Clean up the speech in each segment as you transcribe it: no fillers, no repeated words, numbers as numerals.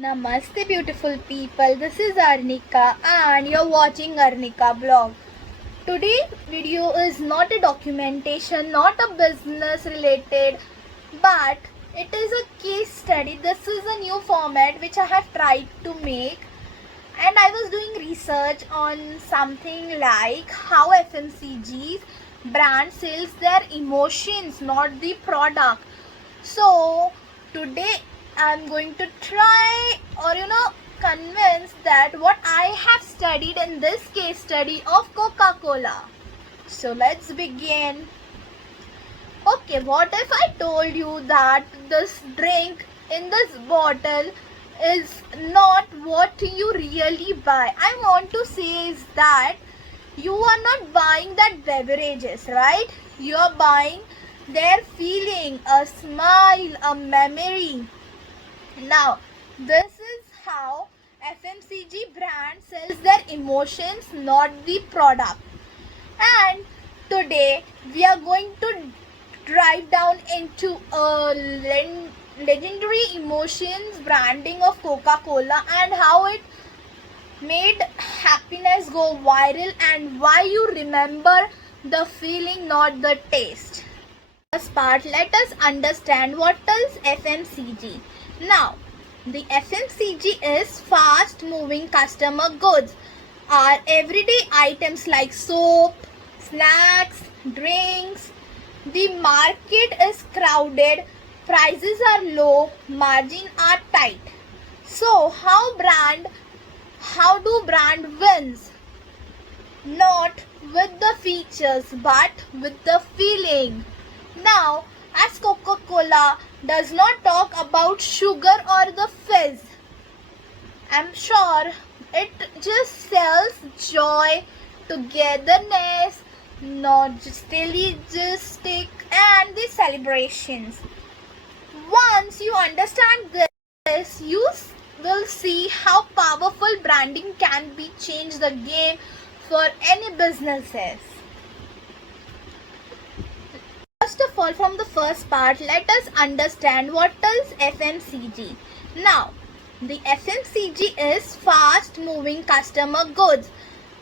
Namaste beautiful people, this is Arnika and you're watching Arnika blog. Today video is not a documentation, not a business related, but it is a case study. This is a new format which I have tried to make, and I was doing research on something like how FMCGs brand sells their emotions, not the product. So today I'm going to try or convince that what I have studied in this case study of Coca-Cola. So let's begin. Okay, what if I told you that this drink in this bottle is not what you really buy? I want to say is that you are not buying that beverages, right? You are buying their feeling, a smile, a memory. Now, this is how FMCG brand sells their emotions, not the product. And today we are going to dive down into a legendary emotions branding of Coca-Cola and how it made happiness go viral and why you remember the feeling, not the taste. First part, let us understand what is FMCG. Now, the FMCG is fast moving customer goods, are everyday items like soap, snacks, drinks. The market is crowded, prices are low, margins are tight. So how do brand wins? Not with the features but with the feeling. Now, as Coca-Cola does not talk about sugar or the fizz, I'm sure it just sells joy, togetherness, nostalgic, and the celebrations. Once you understand this, you will see how powerful branding can be change the game for any businesses. First of all, from the first part, let us understand what is FMCG. Now, the FMCG is fast moving customer goods,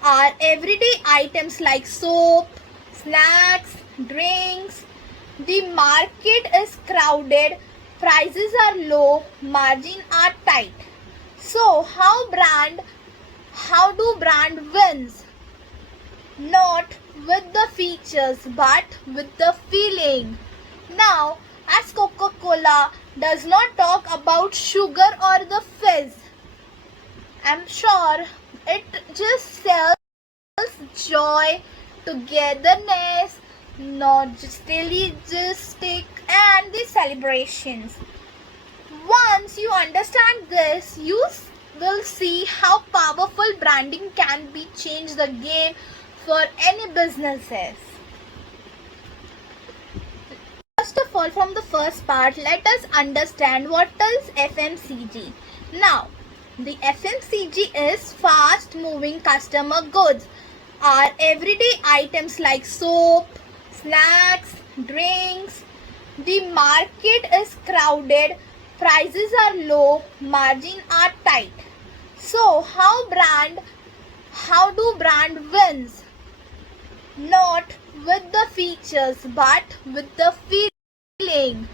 are everyday items like soap, snacks, drinks. The market is crowded, prices are low, margins are tight. So how do brand wins? Not with the features but with the feeling. Now, as Coca-Cola does not talk about sugar or the fizz, I'm sure it just sells joy, togetherness, nostalgic, and the celebrations. Once you understand this, you will see how powerful branding can be change the game for any businesses. First of all, from the first part, let us understand what is FMCG. Now, the FMCG is fast moving customer goods, are everyday items like soap, snacks, drinks. The market is crowded, prices are low, margins are tight. So how do brand wins? Not with the features but with the feeling.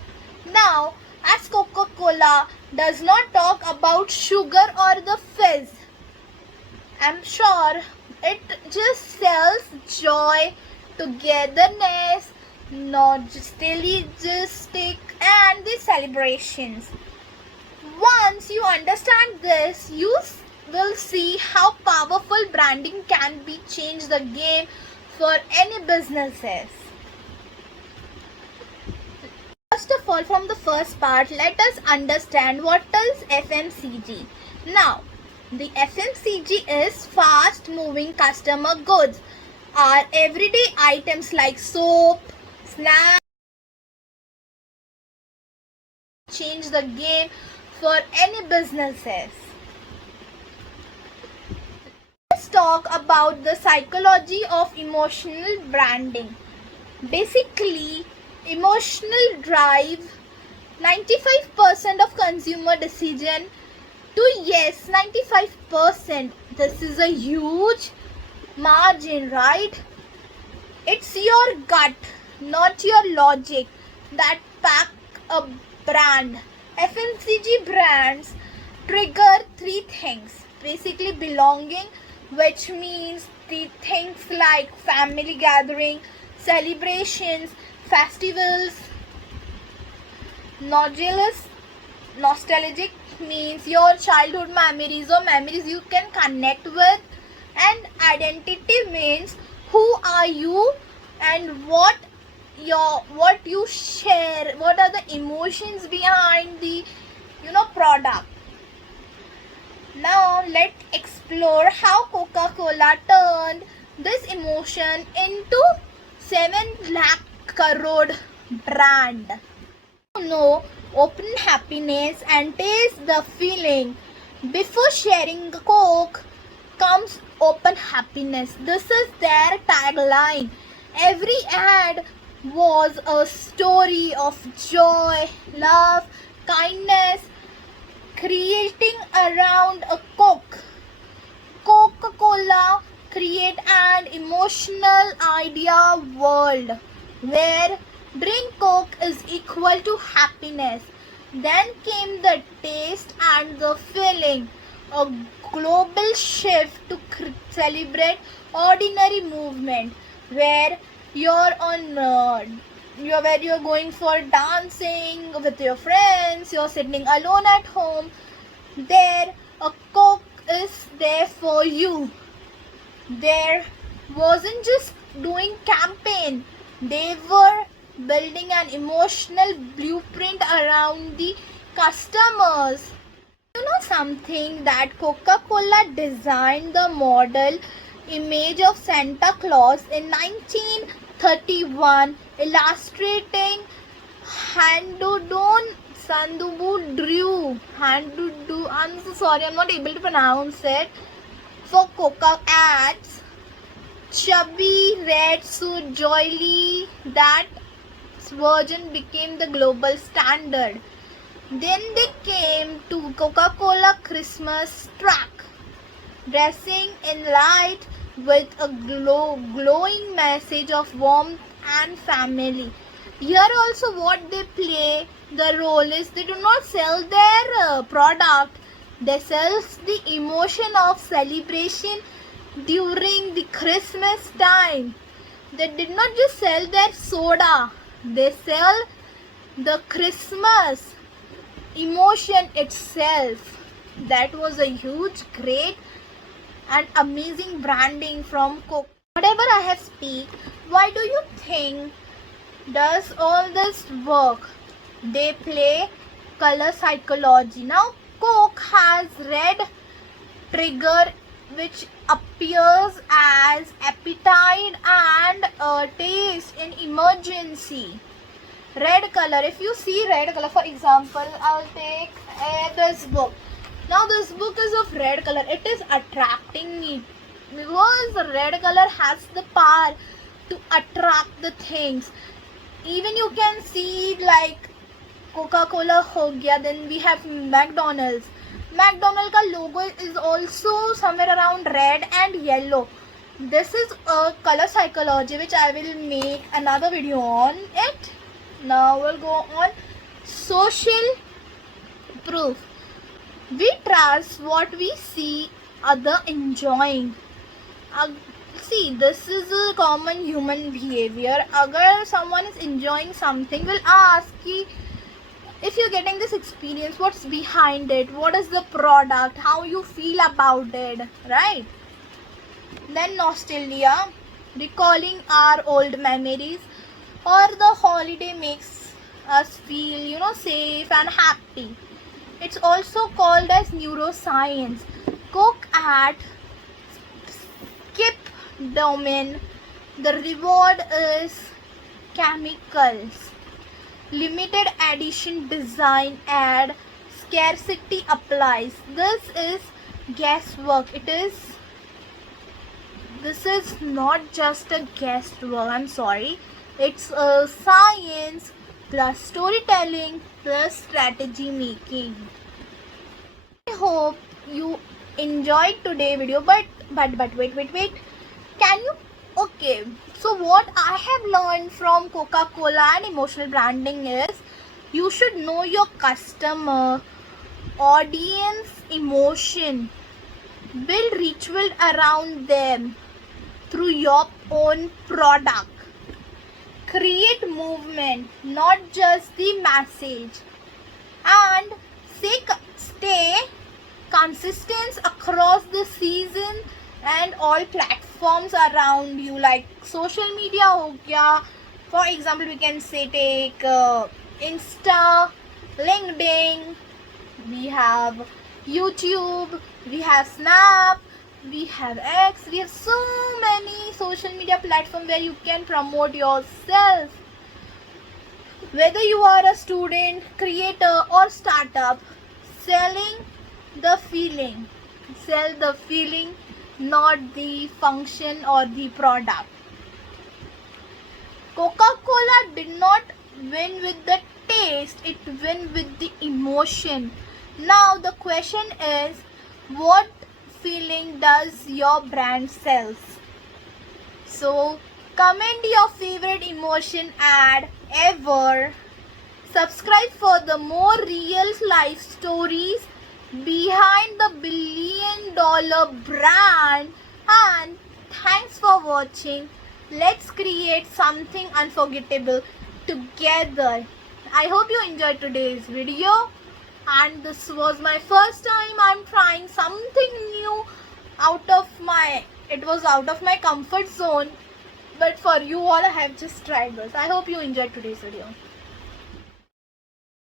Now, as Coca-Cola does not talk about sugar or the fizz, I'm sure it just sells joy, togetherness, nostalgic, and the celebrations. Once you understand this, you will see how powerful branding can be change the game for any businesses. First of all, from the first part, let us understand what is FMCG. Now, the FMCG is fast moving customer goods, are everyday items like soap, snacks, change the game for any businesses. Let's talk about the psychology of emotional branding. Basically, emotional drive 95% of consumer decision to yes, 95%. This is a huge margin, right? It's your gut, not your logic, that pack a brand. FMCG brands trigger three things. Basically, belonging, which means the things like family gathering, celebrations, festivals. Nostalgic means your childhood memories or memories you can connect with. And identity means who are you and what you share, what are the emotions behind the product. Now let's explore how Coca-Cola turned this emotion into 7 lakh crore brand. Know, open happiness and taste the feeling. Before sharing Coke comes open happiness. This is their tagline. Every ad was a story of joy, love, kindness, creating around a Coke. Coca-Cola create an emotional idea world where drink Coke is equal to happiness. Then came the taste and the feeling, a global shift to celebrate ordinary movement where you're going for dancing with your friends, you're sitting alone at home. There, a Coke is there for you. There wasn't just doing campaign, they were building an emotional blueprint around the customers. You know something, that Coca-Cola designed the model image of Santa Claus in 1931, illustrating Handudon Sandubu Drew. Handudu, I'm so sorry, I'm not able to pronounce it. For Coca ads, chubby red suit jolly, that version became the global standard. Then they came to Coca-Cola Christmas track, dressing in light with a glowing message of warmth and family. Here also what they play the role is they do not sell their product, they sell the emotion of celebration during the Christmas time. They did not just sell their soda, they sell the Christmas emotion itself. That was a huge, great and amazing branding from Coke. Whatever I have speak, why do you think does all this work? They play color psychology. Now Coke has red trigger which appears as appetite and taste in emergency. Red color, if you see red color, for example, I'll take this book. Now this book is of red color, it is attracting me because the red color has the power to attract the things. Even you can see like Coca-Cola ho gaya, then we have McDonald's. McDonald's ka logo is also somewhere around red and yellow. This is a color psychology which I will make another video on it. Now we'll go on social proof. We trust what we see other enjoying. See, this is a common human behavior. Agar someone is enjoying something, we'll ask if you're getting this experience, what's behind it, what is the product, how you feel about it, right? Then nostalgia, recalling our old memories, or the holiday makes us feel safe and happy. It's also called as neuroscience. Coke at skip domain, the reward is chemicals. Limited edition design ad, scarcity applies. This is guesswork. This is not just a guesswork, I'm sorry. It's a science plus storytelling plus strategy making. I hope you enjoyed today video, but wait. Can you? Okay. So what I have learned from Coca-Cola and emotional branding is you should know your customer, audience, emotion, build ritual around them through your own product. Create movement, not just the message, and stay consistent across the season and all platforms around you, like social media ho gaya. For example, we can say take Insta, LinkedIn, we have YouTube, we have Snap, we have X, we have so many social media platforms where you can promote yourself. Whether you are a student, creator or startup, selling the feeling. Sell the feeling, not the function or the product. Coca-Cola did not win with the taste, it win with the emotion. Now the question is, what feeling does your brand sells? So comment your favorite emotion ad ever. Subscribe for the more real life stories behind the billion-dollar brand, and thanks for watching. Let's create something unforgettable together. I hope you enjoyed today's video, and this was my first time I'm trying something new it was out of my comfort zone, but for you all I have just tried this. I hope you enjoyed today's video.